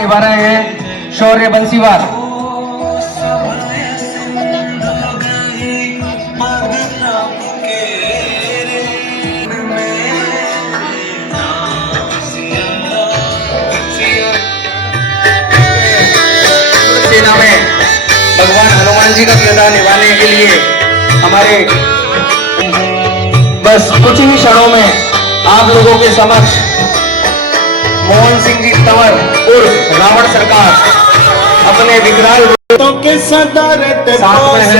निभा रहे हैं शौर्य बंसीवाल। सेना में भगवान हनुमान जी का किरदार निभाने के लिए हमारे बस कुछ ही क्षणों में आप लोगों के समक्ष मोहन सिंह जी तंवर उर्फ रावण सरकार अपने विकराल रूपों के सदार साथ में है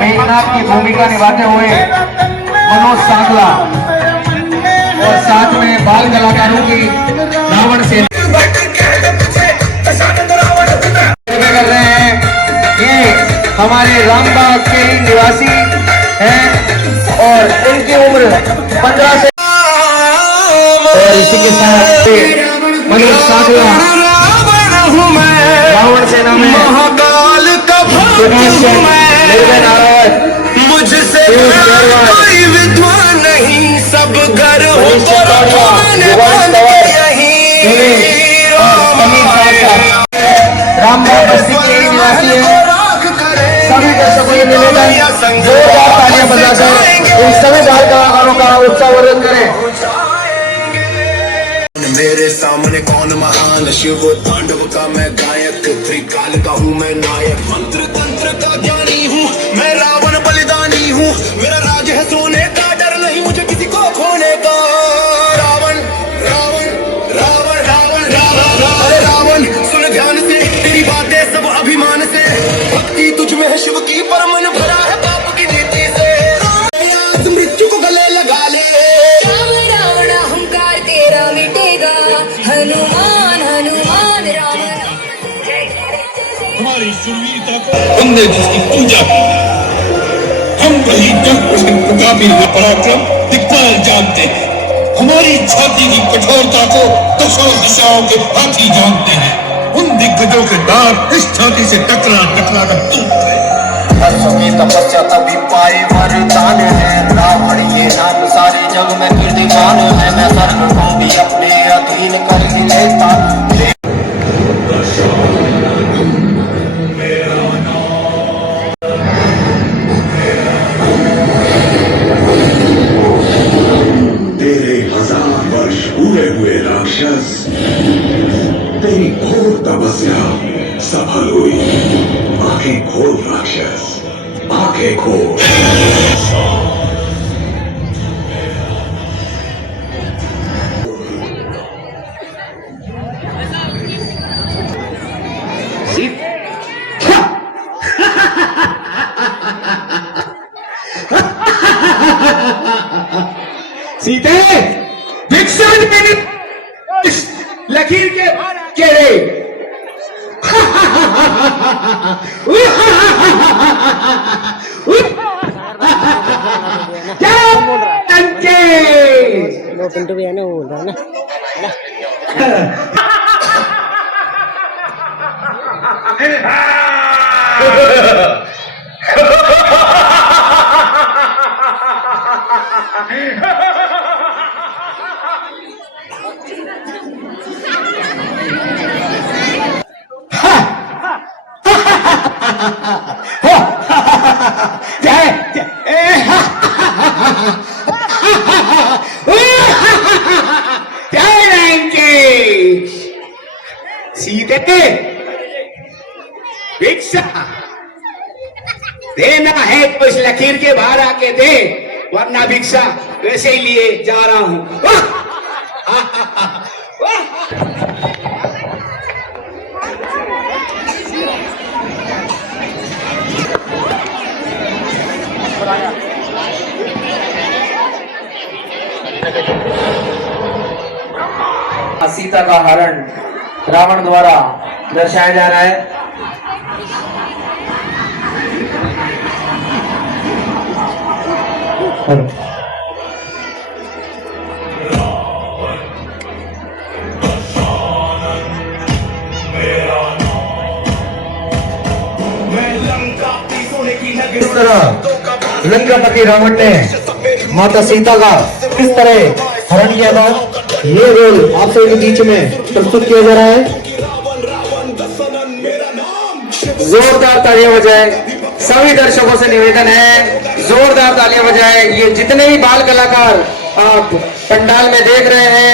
मेघनाथ की भूमिका निभाते हुए मनोज सांगला और साथ में बाल कलाकारों की रावण सेना कर रहे हैं। ये हमारे रामबाग के ही निवासी हैं और इनकी उम्र 15 से और इसी के साथ मनोज सांगला रावण सेना में निर्भय नारायण मुझसे कोई विद्वान नहीं सब घर रामबाग बस्ती के निवासी है। सभी दर्शकों के निवेदन जोरदार तालियां बजाकर इन सभी बाल कलाकारों का उत्साहवर्धन करें। मेरे सामने कौन महान शिव तांडव का मैं गायक त्रिकाल का हूँ मैं नायक मंत्र तंत्र का ज्ञानी हूँ मैं रावण बलिदानी हूँ मेरा राज है सोने का डर नहीं मुझे किसी को खोने का रावण रावण रावण रावण रावण अरे रावण सुन ध्यान से तेरी बातें सब अभिमान से भक्ति तुझ में है शिव की पर मन भरा है पाप की नीति से मृत्यु को गले लगा ले रावण अहंकार तेरा मिटेगा हनुमान हनुमान रावण हमारी शूरवीरता को हमने जिसकी पूजा की हम वही मुकाबिल पराक्रम दिक्पाल जानते हैं हमारी छाती की कठोरता को दशों दिशाओं के हाथी जानते हैं उन दिग्गजों के दांत इस छाती से टकरा टकरा कर टूट गए की तपस्या तभी पाए वरदान है रावण ये नाम सारे जग में कीर्तिमान है मैं स्वर्ग को भी अपने अधीन कर लेता तेरे 1000 वर्ष पूरे हुए राक्षस तेरी घोर तपस्या सफल हुई आंखें खोल राक्षस आंखें खोल सीते भिक्षण मेरी लकीर के रे वो पिंटू भी है ना वो बोल रहा है सीधे भिक्षा देना है तो इस लकीर के बाहर आके दे वरना भिक्षा वैसे ही लिए जा रहा हूं। सीता का हरण रावण द्वारा दर्शाया जा रहा है। मैं लंका की सोने की किस तरह लंकापति रावण ने माता सीता का किस तरह हरण किया था, ये रोल आप सबके बीच में प्रस्तुत किया जा रहा है। जोरदार तालियां बजाए। सभी दर्शकों से निवेदन है, जोरदार तालियां बजाए। ये जितने भी बाल कलाकार आप पंडाल में देख रहे हैं,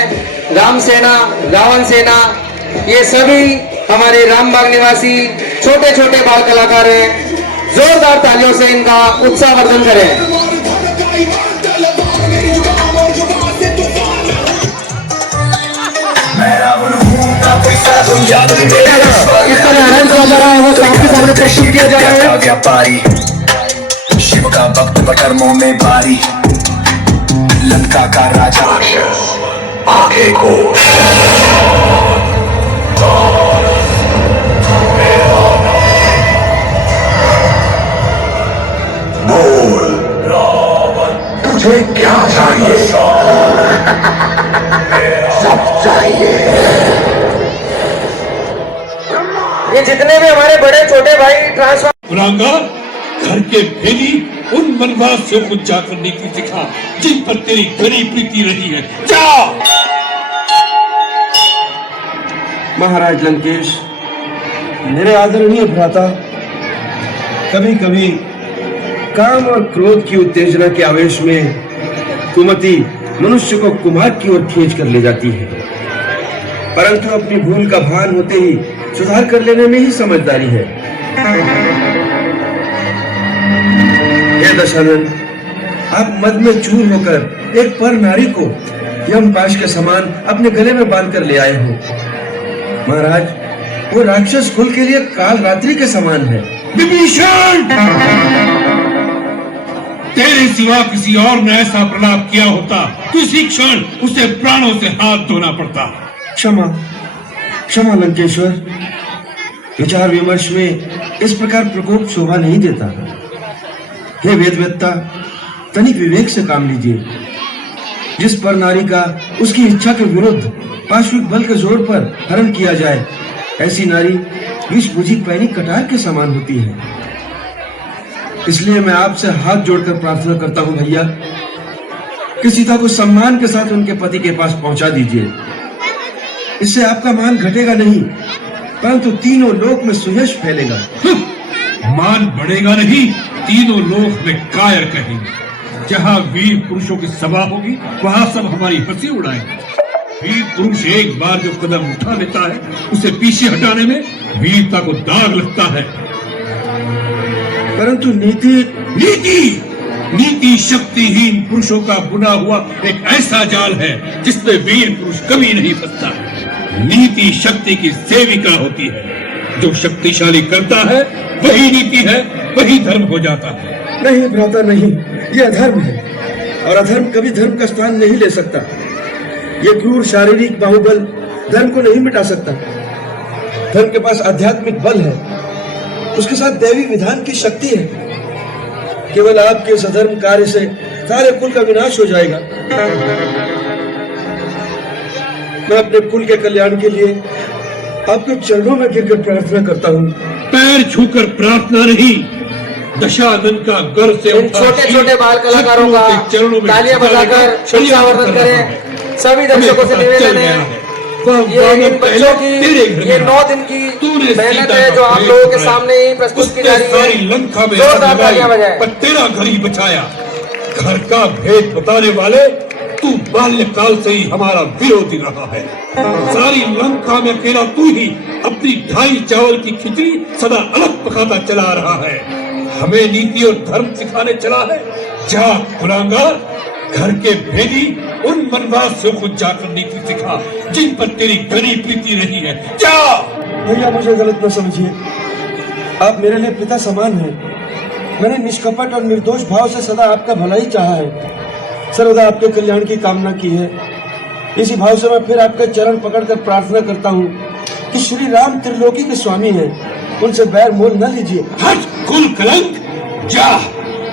राम सेना, रावण सेना, ये सभी हमारे रामबाग निवासी छोटे छोटे बाल कलाकार हैं। जोरदार तालियों से इनका उत्साहवर्धन करें। इस तरह हरण किया जा रहा है, वो आपके सामने प्रस्तुत किया जा रहा है। व्यापारी शिव का भक्त बटरमों में भारी, लंका का राजा राक्षस आगे को बोल, तुझे क्या चाहिए? सब चाहिए। ये जितने भी हमारे बड़े छोटे भाई ट्रांसफर गुलांगा, घर के भेदी उन वनवासियों को जाकर नीति सिखा जिन पर तेरी घनी प्रीति रही है। जा महाराज लंकेश, मेरे आदरणीय भ्राता, कभी कभी काम और क्रोध की उत्तेजना के आवेश में कुमति मनुष्य को कुमार की ओर खींच कर ले जाती है, परंतु अपनी भूल का भान होते ही सुधार कर लेने में ही समझदारी है। हे दशानन, आप मद में चूर होकर एक पर नारी को यमपाश के समान अपने गले में बांध कर ले आए हो। महाराज, वो राक्षस कुल के लिए काल रात्रि के समान है। विभीषण, तेरे सिवा किसी और ने ऐसा प्रलाप किया होता तो इसी क्षण उसे प्राणों से हाथ धोना पड़ता। क्षमा क्षमा लंकेश्वर, विचार विमर्श में इस प्रकार प्रकोप शोभा नहीं देता। हे वेदवेत्ता, तनिक विवेक से काम लीजिए। जिस पर नारी का उसकी इच्छा के विरुद्ध पाश्विक बल के जोर पर हरण किया जाए, ऐसी नारी विष बुझी पैनी कटार के समान होती है। इसलिए मैं आपसे हाथ जोड़कर प्रार्थना करता हूं भैया कि सीता को सम्मान के साथ उनके पति के पास पहुंचा दीजिए। इससे आपका मान घटेगा नहीं, परंतु तीनों लोक में सुयश फैलेगा। मान बढ़ेगा नहीं, तीनों लोक में कायर कहेंगे। जहाँ वीर पुरुषों की सभा होगी वहाँ सब हमारी हंसी उड़ाएंगे। वीर पुरुष एक बार जो कदम उठा लेता है, उसे पीछे हटाने में वीरता को दाग लगता है। परंतु नीति नीति शक्तिहीन पुरुषों का बुना हुआ एक ऐसा जाल है जिसमें वीर पुरुष कभी नहीं फंसता। नीति शक्ति की सेविका होती है। जो शक्तिशाली करता है वही नीति है, वही धर्म हो जाता है। नहीं भ्राता, नहीं, ये अधर्म है और अधर्म कभी धर्म का स्थान नहीं ले सकता। ये क्रूर शारीरिक बाहुबल धर्म को नहीं मिटा सकता। धर्म के पास आध्यात्मिक बल है, उसके साथ दैवी विधान की शक्ति है। केवल आपके इस अधर्म कार्य से सारे कुल का विनाश हो जाएगा। मैं अपने कुल के कल्याण के लिए आपके चरणों में गिरकर प्रार्थना करता हूँ। पैर छूकर प्रार्थना नहीं, दशानन का घर से छोटे छोटे बाल कलाकारों का तालियां बजाकर उत्साहवर्धन करें। सभी दर्शकों से निवेदन है, ये इन बच्चों की ये 9 दिन की मेहनत है जो आप लोगों के सामने ही प्रस्तुत की जा रही है। लंका में जोरदार तालियां बजाएं। पर तेरा घर ही बचाया। घर का भेद बताने वाले तू बाल्यकाल से ही हमारा विरोधी रहा है। सारी लंका में अकेला तू ही अपनी 2.5 चावल की खिचड़ी सदा अलग पकाता चला रहा है। हमें नीति और धर्म सिखाने चला है। जा गुलांगार, घर के भेदी उन वनवासियों को जाकर नीति सिखा जिन पर तेरी घनी प्रीति रही है। जा। भैया, मुझे गलत न समझिए, आप मेरे लिए पिता समान हैं। मैंने निष्कपट और निर्दोष भाव से सदा आपका भला ही चाहा है, सर्वदा आपके कल्याण की कामना की है। इसी भाव से मैं फिर आपके चरण पकड़कर प्रार्थना करता हूँ कि श्री राम त्रिलोकी के स्वामी हैं, उनसे बैर मोल न लीजिए। हट कुल कलंक, जा,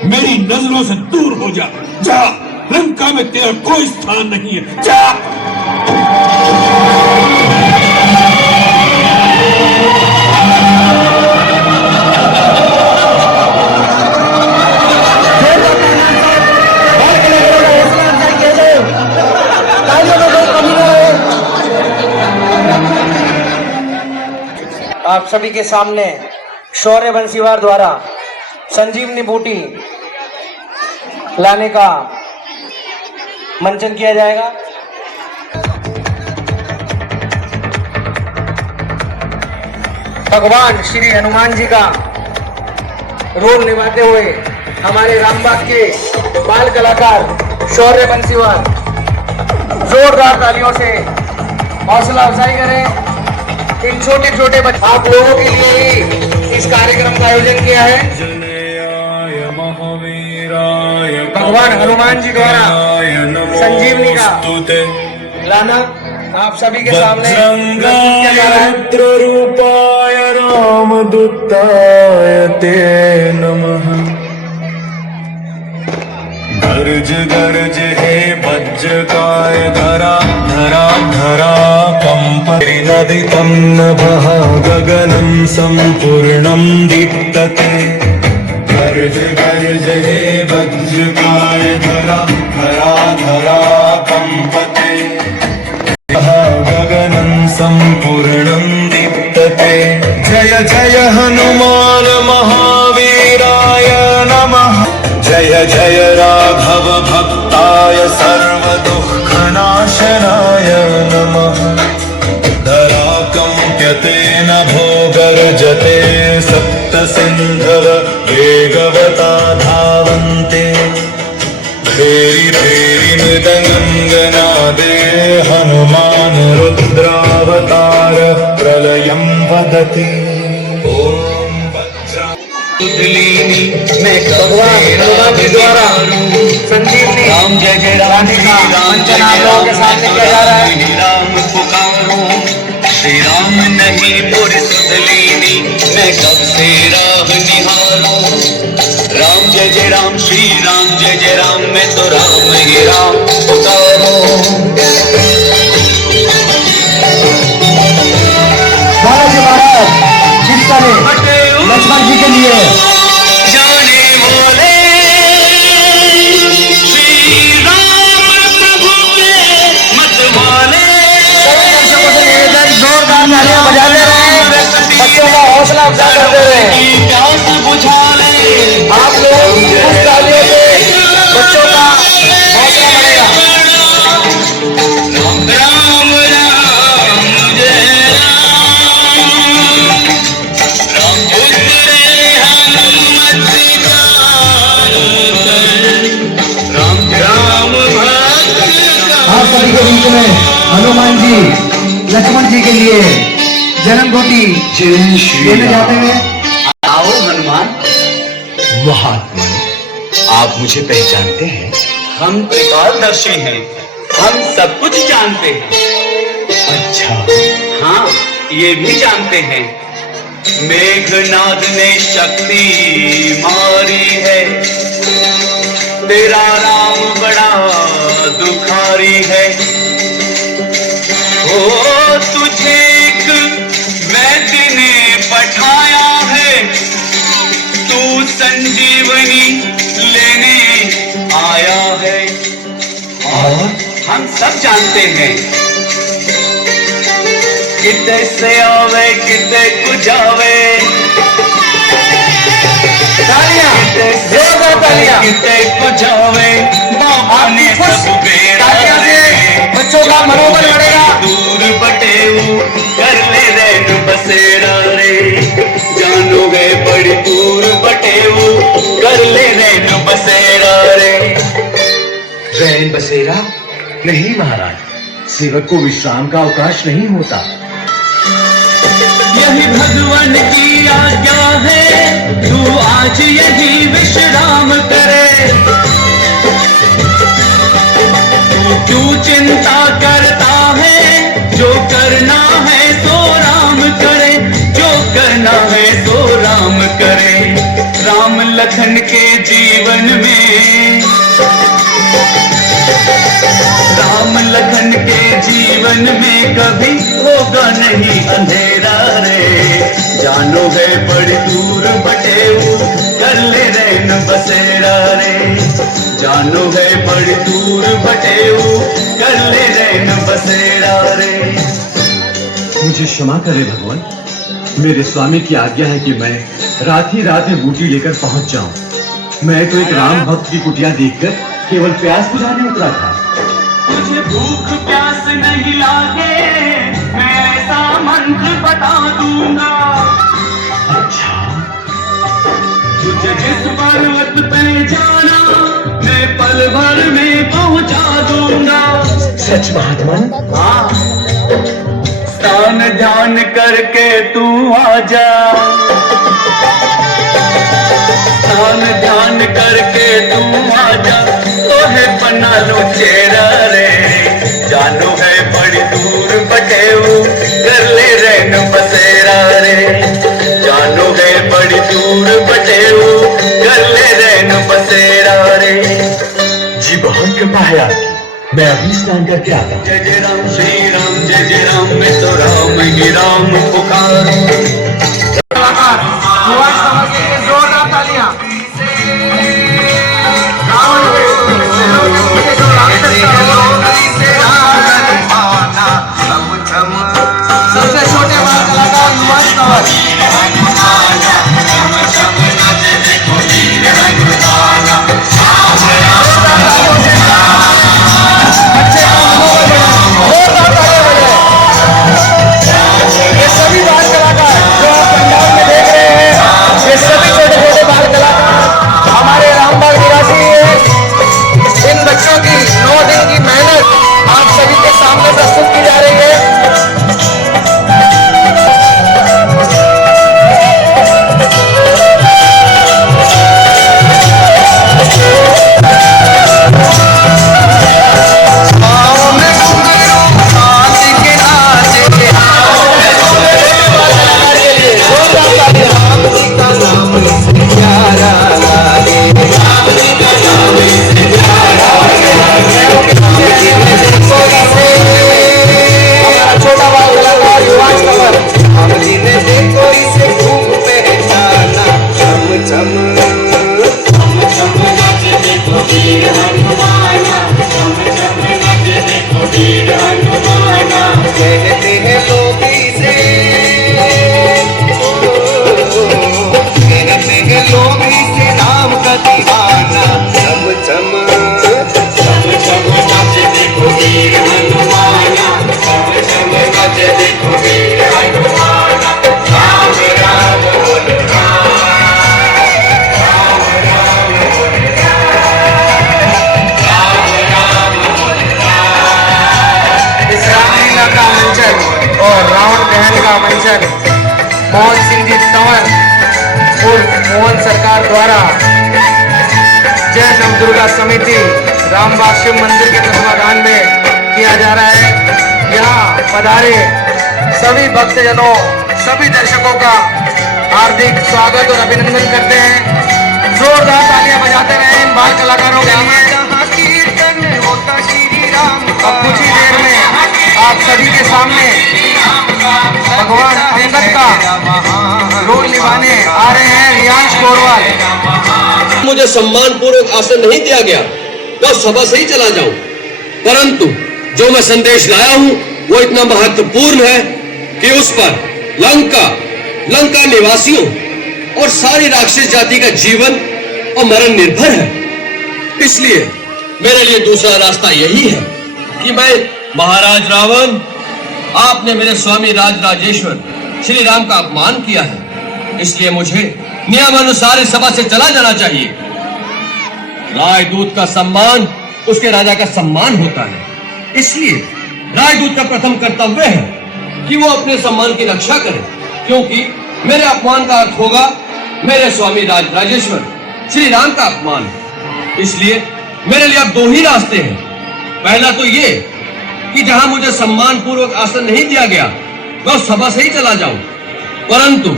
मेरी नजरों से दूर हो जा। जा, लंका में तेरा कोई स्थान नहीं है। जा। सभी के सामने शौर्य बंसीवार द्वारा संजीवनी बूटी लाने का मंचन किया जाएगा। भगवान श्री हनुमान जी का रोल निभाते हुए हमारे रामबाग के बाल कलाकार शौर्य बंसीवार जोरदार तालियों से हौसला अफजाई करें। इन छोटे छोटे बच्चे आप लोगों के लिए ही इस कार्यक्रम का आयोजन किया है। भगवान हनुमान जी द्वारा संजीवनी का लाना आप सभी के सामने रूपाय रामदूताय ते नमः। गर्ज गर्ज हे वज्रकाय धरा धरा धरा कंपति नदितं नभः गगनं सम्पूर्णं दीप्तते। गर्ज गर्ज हे वज्रकाय धरा धरा धरा कंपते गगनं सम्पूर्णं दीप्तते। जय जय हनुमान महावीराय नमः। जय जय राघव भक्ताय सर्वदुःखनाशनाय नमः। धराकम्प्यते नभो गर्जते सप्तसिन्धव वेगवता धावन्ते। फेरि फेरि मृदङ्गनादे हनुमान् रुद्रावतार प्रलयं वदति। भगवान हनुमान जी द्वारा संजीवनी राम जय जय राम लाने का मंचन आप लोगों के सामने किया जा रहा है। राम पुकारो श्री राम नहीं मोर सुधलीनी मैं कब से राह निहारो। राम जय जय राम श्री राम जय जय राम मैं तो राम ही राम पुकारो। महाराज महाराज जिस तरह लक्ष्मण जी के लिए जाने बोले श्री राम प्रभु के मत वाले। सभी दर्शकों से निवेदन जोरदार तालियां बजाते रहे, बच्चों का हौसला अफजा करते रहे। प्यास बुझा ले आप लोग उस तालियों से बच्चों का हौसला बढ़ेगा। राम राम राम जय राम पुत्र हनुमत राम राम भक्त। आप सभी के बीच में हनुमान जी लक्ष्मण जी के लिए जन्म घोटी देने जाते हैं। आओ हनुमान। महात्मा आप मुझे पहचानते हैं? हम त्रिकालदर्शी हैं, हम सब कुछ जानते हैं। अच्छा हाँ ये भी जानते हैं मेघनाद ने शक्ति मारी है। तेरा राम बड़ा दुखारी है। ओ तुझे एक वैद्य ने पठाया है। तू संजीवनी लेने आया है। और हम सब जानते हैं किते से आवे किते को जावे। तालियां, जोरदार तालियां। किते को जावे बाबा ने सब बेड़ा तालियां से बच्चों का मनोबल बढ़ेगा। दूर बटेऊ कर ले रैन बसेरा रे। जानो गए बड़ी दूर बटेऊ कर ले रैन बसेरा रे। रैन बसेरा नहीं महाराज, सेवक को विश्राम का अवकाश नहीं होता। यही भगवान की आज्ञा है तू आज यही विश्राम करे। तू क्यों चिंता करता है? जो करना है सो राम करे। जो करना है सो राम करे। राम लखन के जीवन में राम लखन के जीवन में कभी होगा नहीं अंधेरा रे। जानो है बड़ी दूर बटेऊ कर ले रैन बसेरा रे। जानो है बड़ी दूर बटेऊ कर ले रैन बसेरा रे। मुझे क्षमा करे भगवान, मेरे स्वामी की आज्ञा है कि मैं रात ही रात में बूटी लेकर पहुंच जाऊं। मैं तो एक राम भक्त की कुटिया देखकर केवल प्यास बुझाने उतरा था। मुझे भूख प्यास नहीं लागे, मैं ऐसा मंत्र बता दूंगा। अच्छा, तुझे जिस पर्वत पे जाना, मैं पल भर में पहुंचा दूंगा। सच महात्मन? हाँ, स्नान ध्यान करके तू आजा, स्नान ध्यान करके तू आजा। तो है बना लो चेहरा रे, जानो है बड़ी दूर बटेऊ, कर ले रैन बसेरा रे। जानो है बड़ी दूर बटेऊ, कर ले रैन बसेरा रे। जी बहुत कृपा है आपकी, मैं अभी स्नान करके आता हूँ। जय जय राम श्री राम, जय जय राम, मैं तो राम ही राम पुकारूं। युवा समाज के लिए जोरदार तालियां। सबसे छोटे बाल कलाकार युवा समाज। ये सभी बाल कलाकार जो आप पंडाल में देख रहे हैं, ये सभी छोटे छोटे बाल कलाकार हमारे रामबाग निवासी हैं। इन बच्चों की 9 दिन की मेहनत आप सभी के सामने प्रस्तुत की जा रही है। छोटा बाल कलाकार युवांश कमर। देखो इसे खूब पहचाना, छम छम देखो वीर हनुमाना, देखो वीर हनुमाना। कहते हैं लोग इसे, कहते हैं लोग इसे राम का दीवाना। छम छम देखो वीर हनुमाना, देखो वीर हनुमाना। राम राम बोल इस रामलीला का मंचन और रावण दहन का मंचन मोहन सिंह जी तंवर उर्फ मोहन सरकार द्वारा जय नवदुर्गा समिति रामबाग शिव मंदिर के तत्वाधान में किया जा रहा है। यहाँ पधारे सभी भक्तजनों, सभी दर्शकों का हार्दिक स्वागत और अभिनंदन करते हैं। जोरदार तालियां बजाते रहे इन बाल कलाकारों के लिए। अब कुछ ही देर में आप सभी के सामने भगवान अंगद का रोल निभाने आ रहे हैं रियांश गोरवाल। मुझे सम्मान पूर्वक आसन नहीं दिया गया, मैं सभा से ही चला जाऊं, परंतु जो मैं संदेश लाया हूं वो इतना महत्वपूर्ण है कि उस पर लंका निवासियों और सारी राक्षस जाति का जीवन और मरण निर्भर है। इसलिए मेरे लिए दूसरा रास्ता यही है कि मैं महाराज रावण, आपने मेरे स्वामी राज राजेश्वर श्री राम का अपमान किया है, इसलिए मुझे नियमानुसार इस सभा से चला जाना चाहिए। राजदूत का सम्मान उसके राजा का सम्मान होता है, इसलिए राजदूत का प्रथम कर्तव्य है कि वो अपने सम्मान की रक्षा करे, क्योंकि मेरे अपमान का अर्थ होगा मेरे स्वामी राज राजेश्वर श्री राम का अपमान। इसलिए मेरे लिए अब 2 ही रास्ते हैं। पहला तो ये कि जहां मुझे सम्मान पूर्वक आसन नहीं दिया गया मैं उस सभा से ही चला जाऊं, परंतु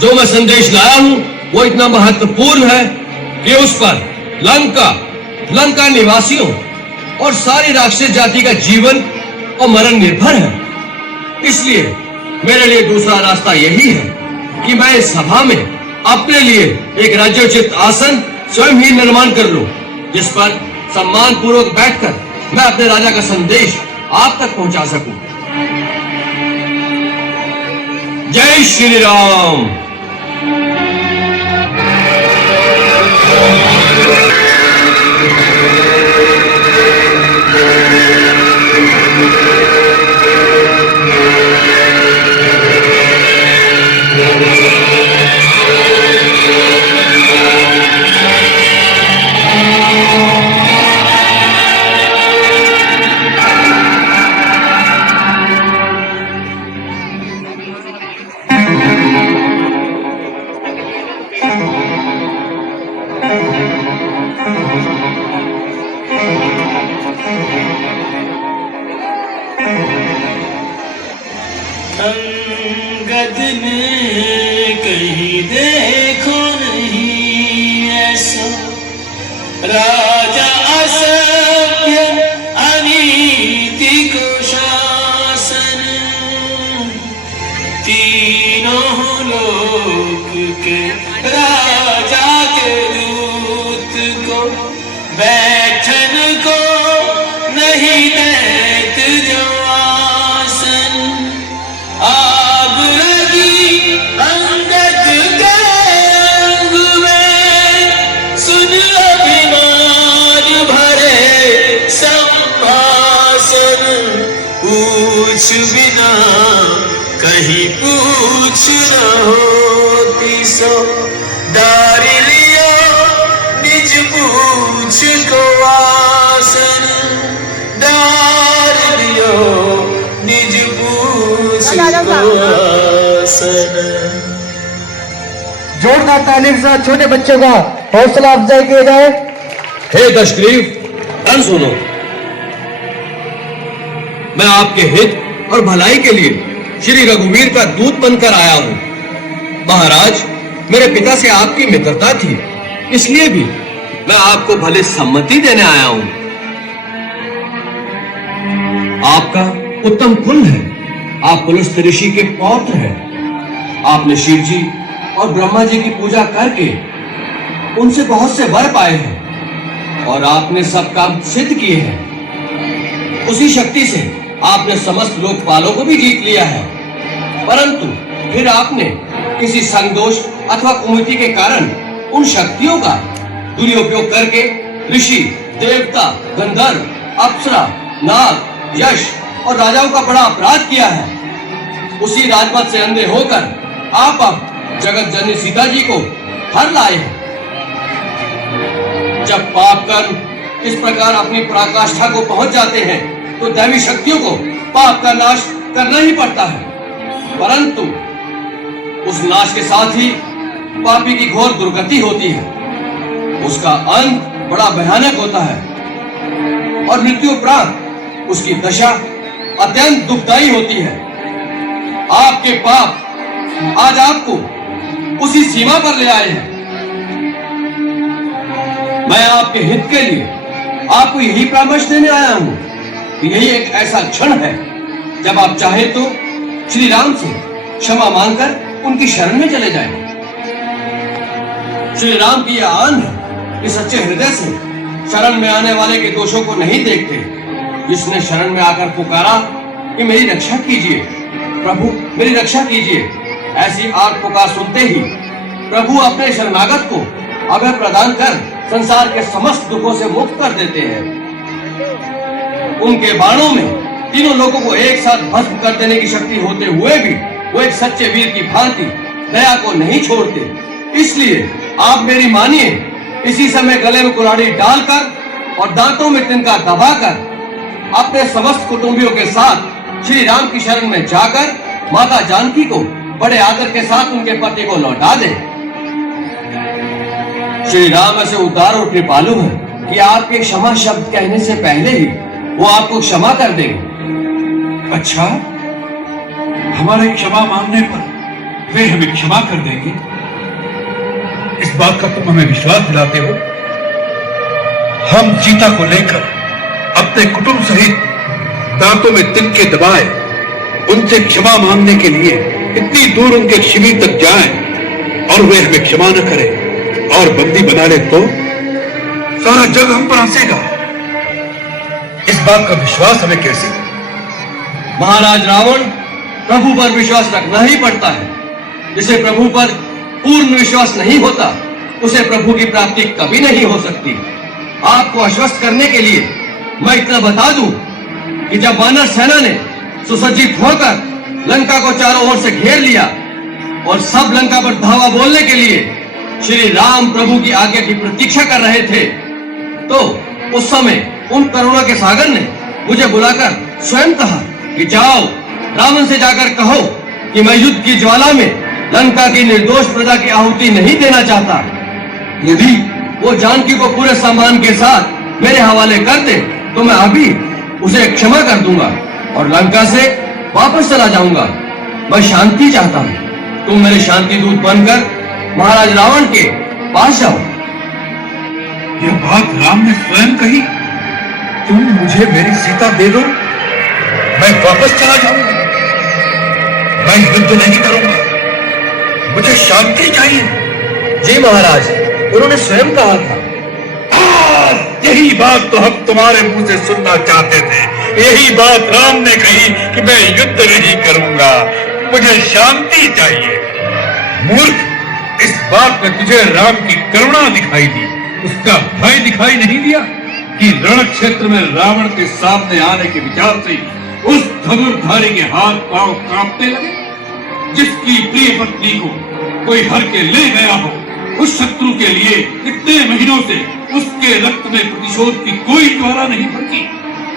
जो मैं संदेश लाया हूं वो इतना महत्वपूर्ण है कि उस पर लंका निवासियों और सारी राक्षस जाति का जीवन और मरण निर्भर है। इसलिए मेरे लिए दूसरा रास्ता यही है कि मैं इस सभा में अपने लिए एक राज्योचित आसन स्वयं ही निर्माण कर लूं, जिस पर सम्मान पूर्वक बैठकर मैं अपने राजा का संदेश आप तक पहुंचा सकूं। जय श्री राम। अंगद ने कहीं देखो नहीं ऐसा राजा असभ्य अनीति को शासन तीनों लोक के राजा के दूत को बैठन को नहीं देत जो आसन आग लगी अंगद के अंग में सुन अभिमान भरे संभाषण पूछ बिना कहीं पूछ न होती सो दारी लियो निज पूछ को आसन दार लियो निज पूछ को आसन। जोरदार तालीम से छोटे बच्चों का हौसला अफजाई किया जाए। हे दशग्रीव, ध्यान सुनो। मैं आपके हित और भलाई के लिए श्री रघुवीर का दूत बनकर आया हूं। महाराज, मेरे पिता से आपकी मित्रता थी, इसलिए भी मैं आपको भले सम्मति देने आया हूं। आपका उत्तम कुल है, आप पुलस्त्य ऋषि के पौत्र हैं। आपने शिव जी और ब्रह्मा जी की पूजा करके उनसे बहुत से वर पाए हैं और आपने सब काम सिद्ध किए हैं। उसी शक्ति से आपने समस्त लोकपालों को भी जीत लिया है, परंतु फिर आपने किसी संदोष अथवा कुमति के कारण उन शक्तियों का दुरुपयोग करके ऋषि, देवता, गंधर्व, अप्सरा, नाग, यश और राजाओं का बड़ा अपराध किया है। उसी राजपथ से अंधे होकर आप अब जगत जननी सीता जी को हर लाए हैं। जब पाप कर्म इस प्रकार अपनी पराकाष्ठा को पहुंच जाते हैं तो दैवी शक्तियों को पाप का नाश करना ही पड़ता है, परंतु उस नाश के साथ ही पापी की घोर दुर्गति होती है। उसका अंत बड़ा भयानक होता है और मृत्युपरांत उसकी दशा अत्यंत दुखदायी होती है। आपके पाप आज आपको उसी सीमा पर ले आए हैं। मैं आपके हित के लिए आपको यही परामर्श देने आया हूं कि यही एक ऐसा क्षण है जब आप चाहे तो श्री राम से क्षमा मांगकर उनकी शरण में चले जाएं। श्री राम की यह आन है कि सच्चे हृदय से शरण में आने वाले के दोषों को नहीं देखते। जिसने शरण में आकर पुकारा कि मेरी रक्षा कीजिए प्रभु, मेरी रक्षा कीजिए, ऐसी आर्त पुकार सुनते ही प्रभु अपने शरणागत को अभय प्रदान कर संसार के समस्त दुखों से मुक्त कर देते हैं। उनके बाणों में तीनों लोगों को एक साथ भस्म कर देने की शक्ति होते हुए भी वो एक सच्चे वीर की भांति दया को नहीं छोड़ते। इसलिए आप मेरी मानिए, इसी समय गले में कुल्हाड़ी डालकर और दांतों में तिनका दबाकर अपने समस्त कुटुंबियों के साथ श्री राम की शरण में जाकर माता जानकी को बड़े आदर के साथ उनके पति को लौटा दे। श्री राम ऐसे उदार और कृपालु हैं कि आपके क्षमा शब्द कहने से पहले ही वो आपको क्षमा कर देंगे। अच्छा, हमारे क्षमा मांगने पर वे हमें क्षमा कर देंगे, इस बात का तुम हमें विश्वास दिलाते हो? हम सीता को लेकर अपने कुटुंब सहित दांतों में तिनके दबाए उनसे क्षमा मांगने के लिए इतनी दूर उनके शिविर तक जाएं और वे हमें क्षमा न करें और बंदी बना ले तो सारा जग हम पर हंसेगा। इस बात का विश्वास हमें कैसे? महाराज रावण प्रभु पर विश्वास रखना ही पड़ता है। जिसे प्रभु पर पूर्ण विश्वास नहीं होता उसे प्रभु की प्राप्ति कभी नहीं हो सकती। आपको आश्वस्त करने के लिए मैं इतना बता दूं कि जब वानर सेना ने सुसज्जित होकर लंका को चारों ओर से घेर लिया और सब लंका पर धावा बोलने के लिए श्री राम प्रभु की आज्ञा की प्रतीक्षा कर रहे थे, तो उस समय उन करुणा के सागर ने मुझे बुलाकर स्वयं कहा कि जाओ रावण से जाकर कहो कि मैं युद्ध की ज्वाला में लंका की निर्दोष प्रजा की आहुति नहीं देना चाहता। यदि वो जानकी को पूरे सम्मान के साथ मेरे हवाले कर दे तो मैं अभी उसे क्षमा कर दूंगा और लंका से वापस चला जाऊंगा। मैं शांति चाहता हूँ, तुम मेरे शांति दूत बनकर महाराज रावण के पास जाओ। यह बात राम ने स्वयं कही? तुम मुझे मेरी सीता दे दो, मैं वापस चला जाऊंगा। मैं युद्ध नहीं करूंगा, मुझे शांति चाहिए। जी महाराज, उन्होंने स्वयं कहा था। यही बात तो हम तुम्हारे मुंह से सुनना चाहते थे। यही बात राम ने कही कि मैं युद्ध नहीं करूंगा, मुझे शांति चाहिए। मूर्ख, इस बात में तुझे राम की करुणा दिखाई दी, उसका भय दिखाई नहीं दिया कि रण क्षेत्र में रावण के सामने आने के विचार से उस धनुर्धारी के हाथ पांव कांपने लगे। जिसकी प्रिय पत्नी को कोई हर के ले गया हो, उस शत्रु के लिए इतने महीनों से उसके रक्त में प्रतिशोध की कोई ज्वाला नहीं भड़की,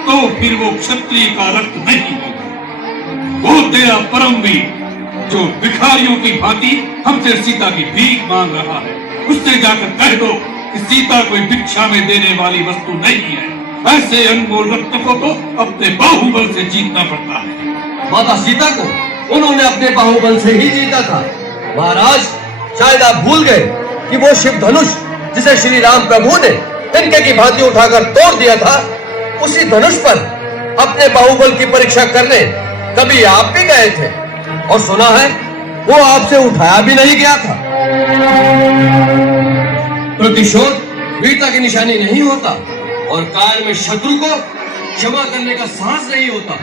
तो फिर वो क्षत्रिय का रक्त नहीं होगा। वो तेरा परमवीर जो भिखारियों की भांति हमसे सीता की भीख मांग रहा है, उससे जाकर कह दो कि सीता कोई भिक्षा में देने वाली वस्तु नहीं है। ऐसे अनमोल रत्न को तो अपने बाहुबल से जीतना पड़ता है। माता सीता को उन्होंने अपने बाहुबल से ही जीता था। महाराज, शायद आप भूल गए कि वो शिव धनुष जिसे श्री राम प्रभु ने इनके की भांति उठाकर तोड़ दिया था, उसी धनुष पर अपने बाहुबल की परीक्षा करने कभी आप भी गए थे और सुना है वो आपसे उठाया भी नहीं गया था। प्रतिशोध वीरता की निशानी नहीं होता और काल में शत्रु को क्षमा करने का साहस नहीं होता।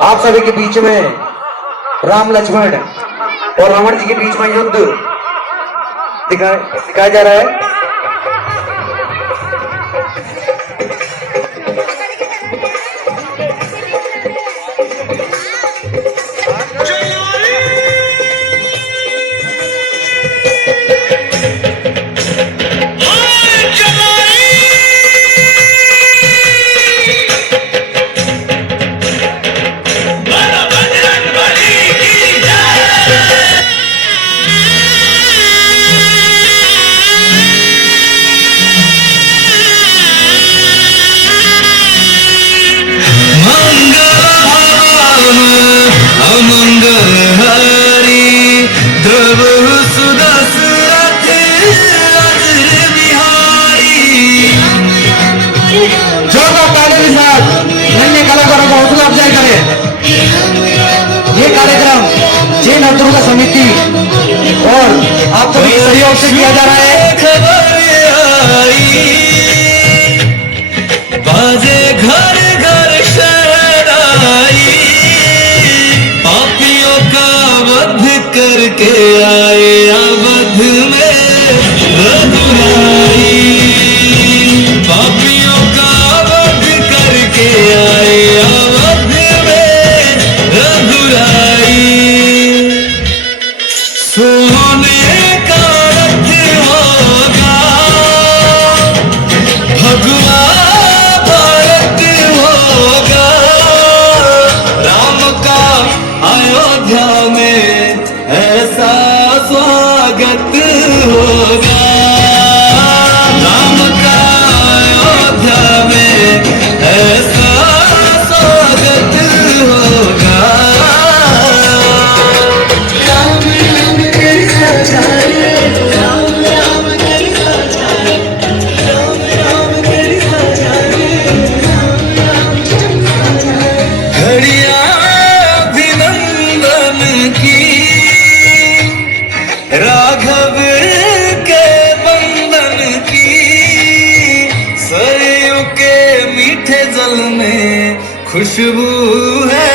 आप सभी के बीच में राम लक्ष्मण और रावण जी के बीच में युद्ध दिखाया जा रहा है। ये कार्यक्रम जैन दुर्गा समिति और आप सभी सहयोग से किया जा रहा है। बाजे घर घर शहनाई, पापियों का वध करके आए अवध में रघुराई। पापियों का वध करके आए अवध में रघुराई। सोने का रथ होगा भगवा भारत होगा, राम का अयोध्या में ऐसा स्वागत होगा। खुशबू है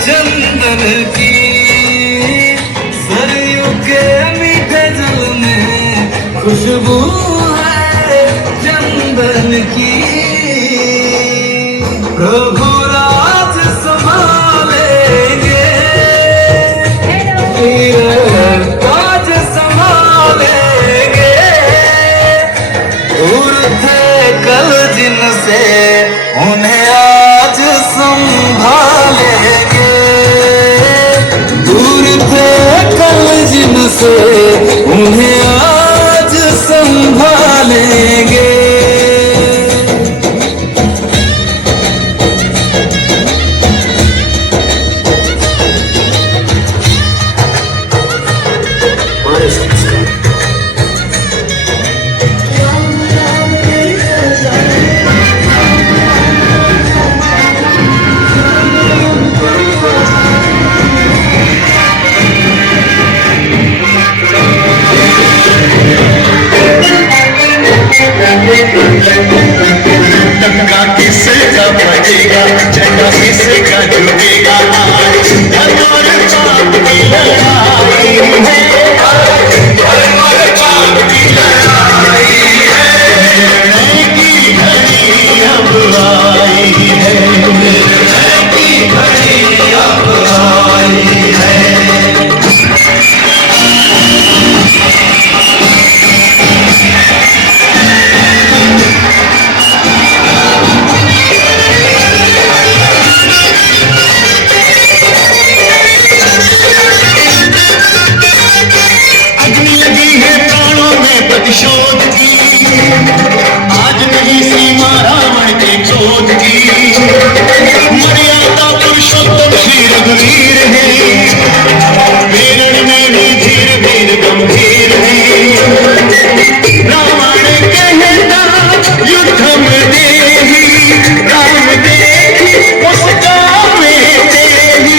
चंदन की, सरयू के मीठे जल में खुशबू है चंदन की। प्रभु राज संभालेंगे, राज संभालेंगे, दूर थे कल जिनसे उन्हें आज संभालेंगे, दूर थे कल जिनसे उन्हें आज संभालेंगे। टंगा किसे का बजेगा, झंडा किसे का झुकेगा, आज धर्म और पाप की लड़ाई है, धर्म और पाप की लड़ाई है, निर्णय की घड़ी अब आई है, निर्णय की घड़ी अब आई है। प्रतिशोध की आज नहीं सीमा रावण के क्रोध की, मर्यादा पुरुषोत्तम श्री रघुवीर है, वीरण में भी धीर वीर गंभीर है, रावण कहता युद्ध में देही, राम देखी उसका में देही,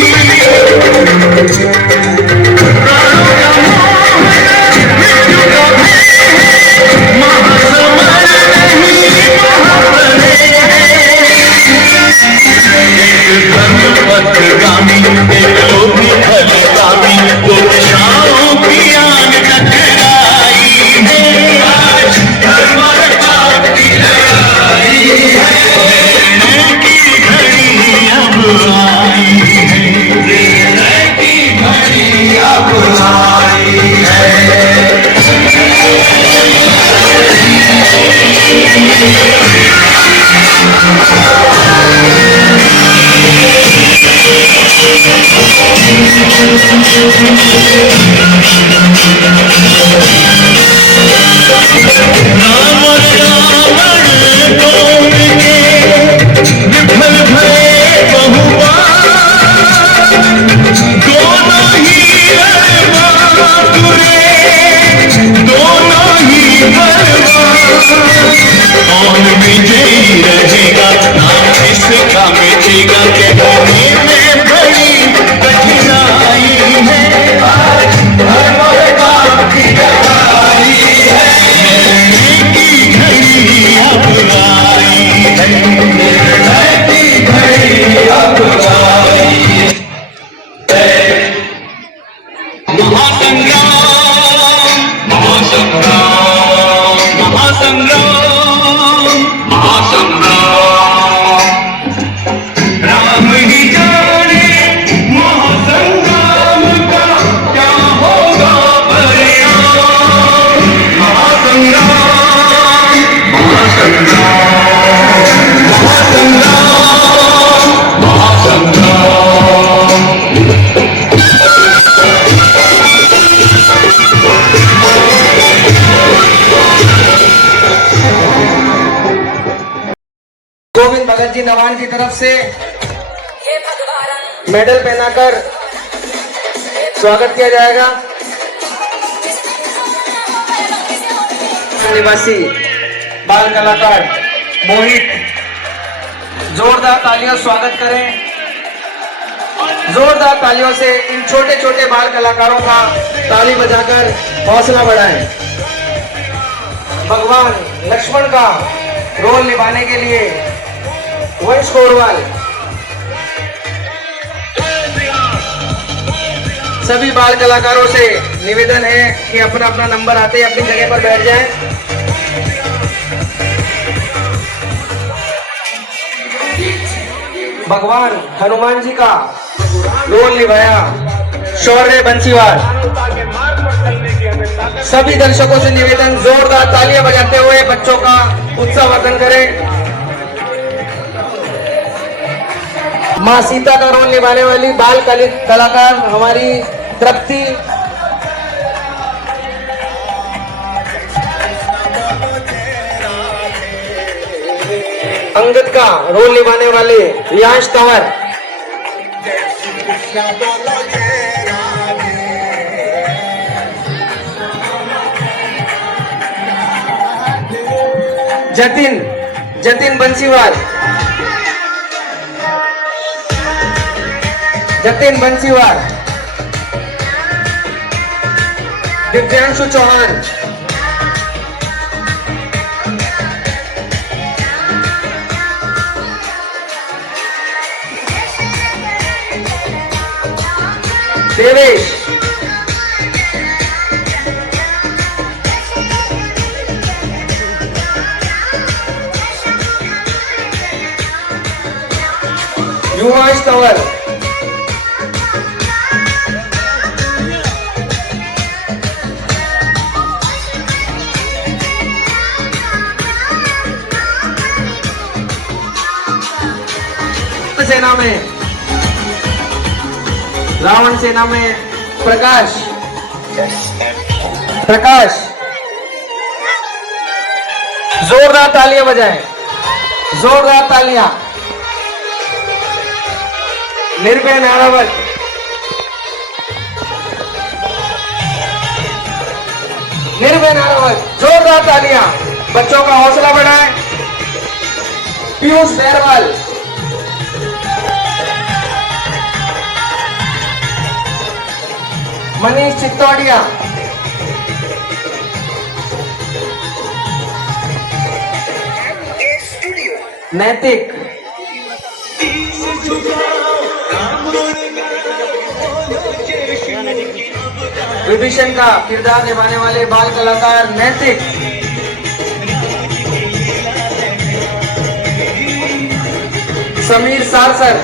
पथगामी एक लोभी फलगामी, दो दिशाओं की आग टकराई है, आज धर्म और पाप की लड़ाई है, निर्णय की घड़ी अब आई है, निर्णय की घड़ी अब आई है। राम और रावण दोन के विफल भये बहुबार, दोनों ही बर्बाद हुए, दोनों ही बर्बाद, कौन विजयी रहेगा, नाम किसका मिटेगा, कहने में बड़ी कठिनाई है, आज धर्म और पाप की लड़ाई है, निर्णय की घड़ी अब आई है, निर्णय की घड़ी अब आई है। महासंग्राम महासंग्राम महासंग्राम महासंग्राम, राम ही जाने महासंग्राम का क्या होगा परिणाम, महासंग्राम महासंग्राम महासंग्राम महासंग्राम। गोविंद भगत जी नवान की तरफ से मेडल पहनाकर स्वागत किया जाएगा। निवासी बाल कलाकार मोहित, जोरदार तालियों स्वागत करें, जोरदार तालियों से इन छोटे छोटे बाल कलाकारों का ताली बजाकर हौसला बढ़ाएं। भगवान लक्ष्मण का रोल निभाने के लिए वंश कोरवाल सभी बाल कलाकारों से निवेदन है कि अपना अपना नंबर आते ही अपनी जगह पर बैठ जाएं। भगवान हनुमान जी का रोल निभाया शौर्य बंसीवाल। सभी दर्शकों से निवेदन, जोरदार तालियां बजाते हुए बच्चों का उत्साहवर्धन करें। मां सीता का रोल निभाने वाली बाल कलाकार हमारी तृप्ति। अंगद का रोल निभाने वाले रियांश तंवर। जतिन बंसीवाल। दिव्यांशु चौहान। देवेश। युवांश तंवर। सेना में रावण सेना में प्रकाश। जोरदार तालियां बजाएं, जोरदार तालियां। निर्भय नारावत। जोरदार तालियां। बच्चों का हौसला बढ़ाएं। पीयूष बैरवाल। मनीष चित्तौड़िया। नैतिक। विभीषण का किरदार निभाने वाले बाल कलाकार नैतिक। समीर सारसर।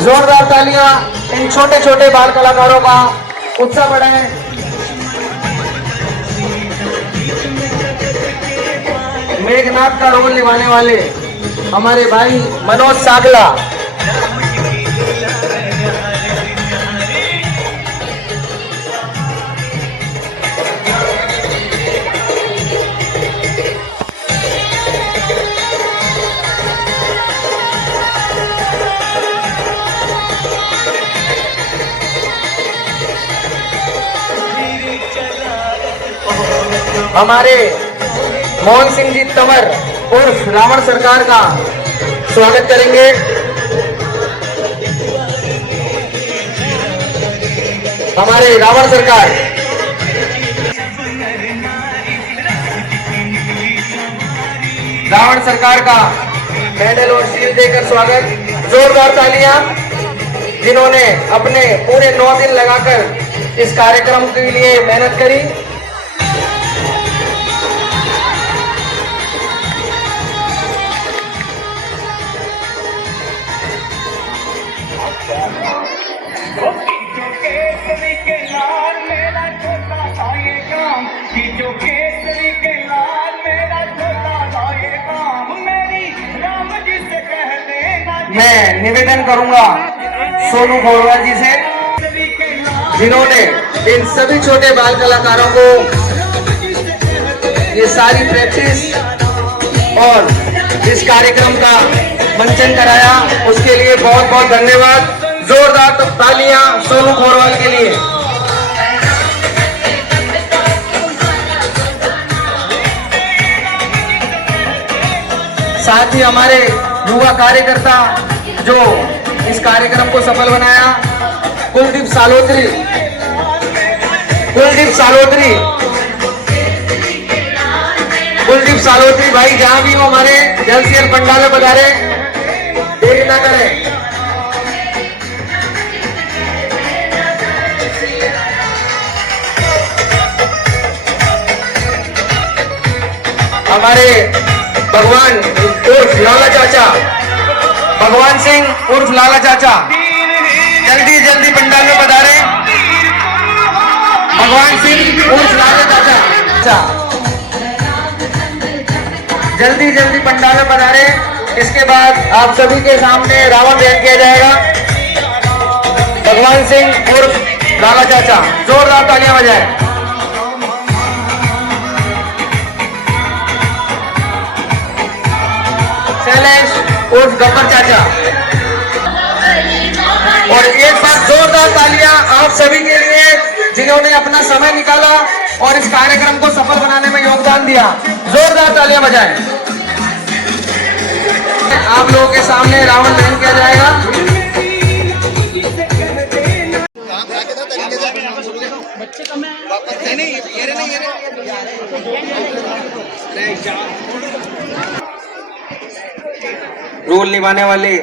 जोरदार तालियां इन छोटे छोटे बाल कलाकारों का उत्साह बढ़ाएं। मेघनाथ का रोल निभाने वाले हमारे भाई मनोज सागला। हमारे मोहन सिंह जी तंवर उर्फ रावण सरकार का स्वागत करेंगे। हमारे रावण सरकार। का मेडल और शील्ड देकर स्वागत। जोरदार तालियां जिन्होंने अपने पूरे 9 दिन लगाकर इस कार्यक्रम के लिए मेहनत करी। मैं निवेदन करूंगा सोनू खोरवाल जी से, जिन्होंने इन सभी छोटे बाल कलाकारों को ये सारी प्रैक्टिस और इस कार्यक्रम का मंचन कराया, उसके लिए बहुत बहुत धन्यवाद। जोरदार तालियां सोनू खोरवाल के लिए। साथ ही हमारे युवा कार्यकर्ता जो इस कार्यक्रम को सफल बनाया, कुलदीप सालोत्री भाई, जहां भी हो हमारे जलसीएल पंडाल में पधारे, देरी ना करें। हमारे भगवान उर्फ लाला चाचा, भगवान सिंह उर्फ लाला चाचा जल्दी जल्दी पंडाल में पधारे। भगवान सिंह उर्फ लाला चाचा जल्दी जल्दी पंडाल में पधारे। इसके बाद आप सभी के सामने रावण दहन किया जाएगा। भगवान सिंह उर्फ लाला चाचा, जोरदार तालियां बजाएं। शैलेश उर्फ गब्बर चाचा, और एक बार जोरदार तालियां आप सभी के लिए जिन्होंने अपना समय निकाला और इस कार्यक्रम को सफल बनाने में योगदान दिया। जोरदार तालियां बजाएं। आप लोगों के सामने रावण दहन किया जाएगा। रोल निभाने वाले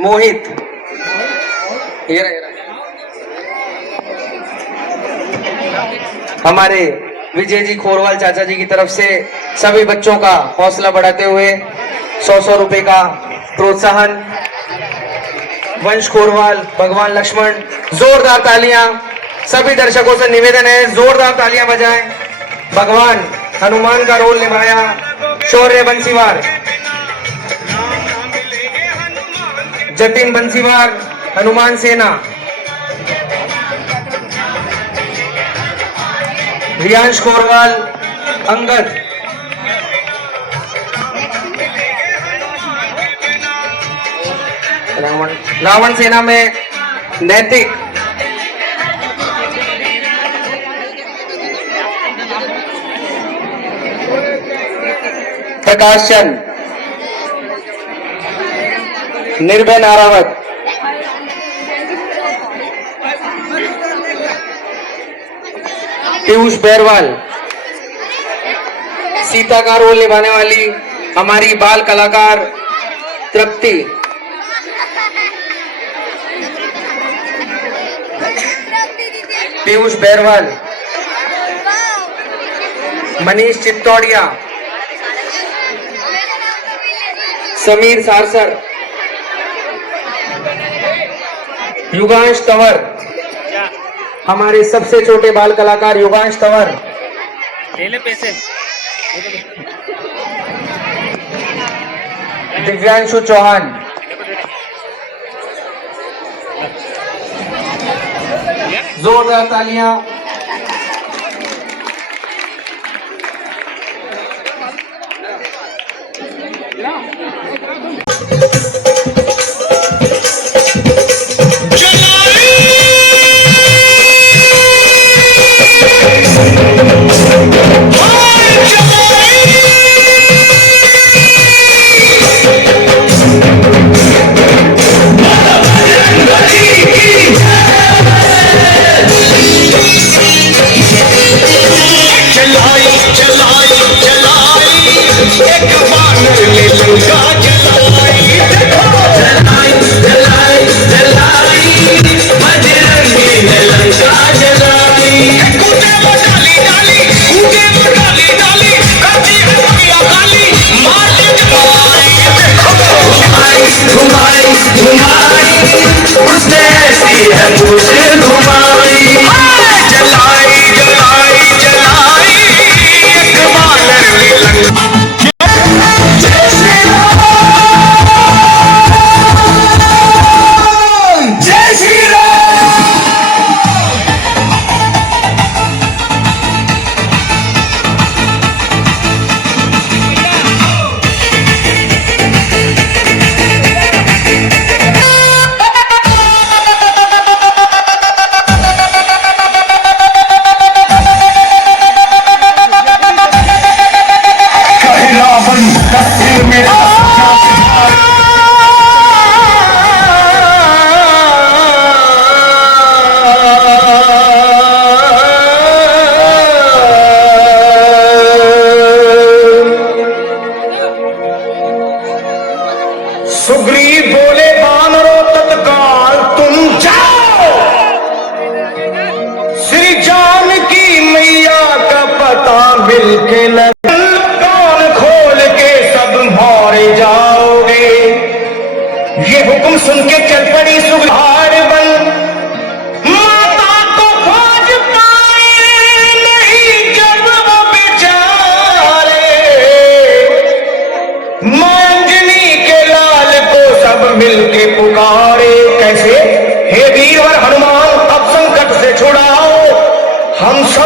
मोहित, हमारे विजय जी खोरवाल चाचा जी की तरफ से सभी बच्चों का हौसला बढ़ाते हुए 100 रुपए का प्रोत्साहन। वंश खोरवाल, भगवान लक्ष्मण, जोरदार तालियां। सभी दर्शकों से निवेदन है, जोरदार तालियां बजाएं। भगवान हनुमान का रोल निभाया शौर्य बंसीवार, जतिन बंसीवार, हनुमान सेना, रियांश कोरवाल, अंगद, रावण सेना में नैतिक, प्रकाश चंद, निर्भय नारावत, पीयूष बैरवाल, सीता का रोल निभाने वाली हमारी बाल कलाकार तृप्ति, पीयूष बैरवाल, मनीष चित्तौड़िया, समीर सारसर, युगांश तंवर, हमारे सबसे छोटे बाल कलाकार युगांश तंवर, पैसे, दिव्यांशु चौहान, जोरदार तालियां। सुग्रीव बोले वानरों तत्काल तुम जाओ, श्री जानकी मैया का पता मिलके लगा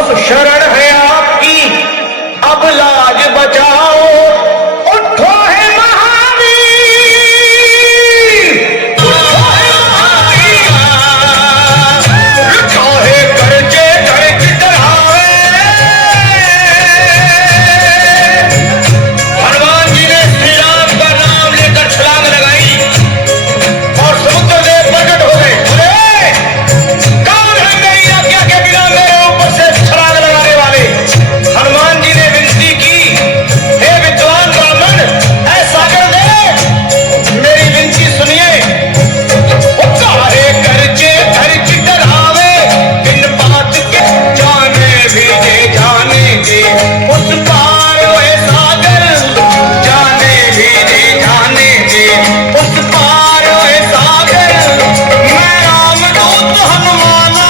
बस शरण है आपकी, अब लाज बचाओ, उठो है महावीर, उठो है महावीर, चाहे कर्जे कर्ज डरावे। हनुमान जी ने श्री राम का नाम लेकर छलांग लगाई और समुद्र देव प्रकट हो गए। बोले, कौन है मेरी आज्ञा के बिना मेरे ऊपर से छलांग लगाने वाले? हनुमान जी ने विनती की, हे विद्वान ब्राह्मण, ऐ सागर देव, मेरी विनती सुनिए। काहे कर्जे कर्ज डरावे, बिन बात के जाने भी दे, जाने दे उस पार हुए सागर, जाने भी दे, जाने दे उस पार हुए सागर। मैं रामदूत हनुमाना,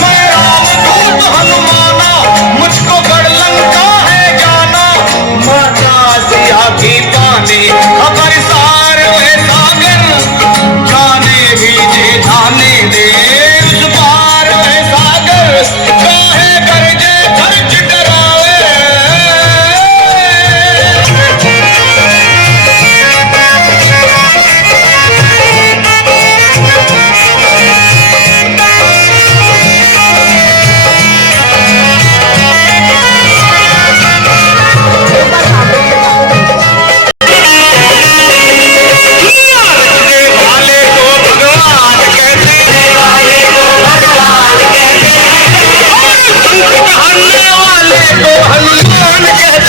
मैं रामदूत हनुमाना, मुझको गढ़ लंका है जाना, माता सिया की पाने खबर सार हुए सागर, जाने भी दे, जाने दे उस पार हुए सागर। काहे कर्जे कर्ज डरावे। वाले को भगवान कहते हैं, वाले को भगवान कहते हैं, संकट हरने वाले को हनुमान कहते हैं,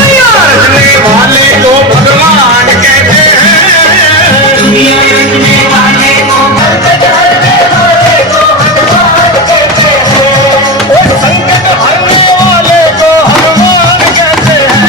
दुनिया रचने वाले को भगवान कहते हैं, दुनिया रचने वाले को संकट हरने वाले को हनुमान कहते हैं, ओ संकट हरने वाले को हनुमान कहते हैं।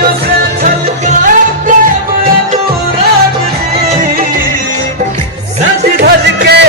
खुशियों से छलकाए प्रेम अनुराग जी, सज धज के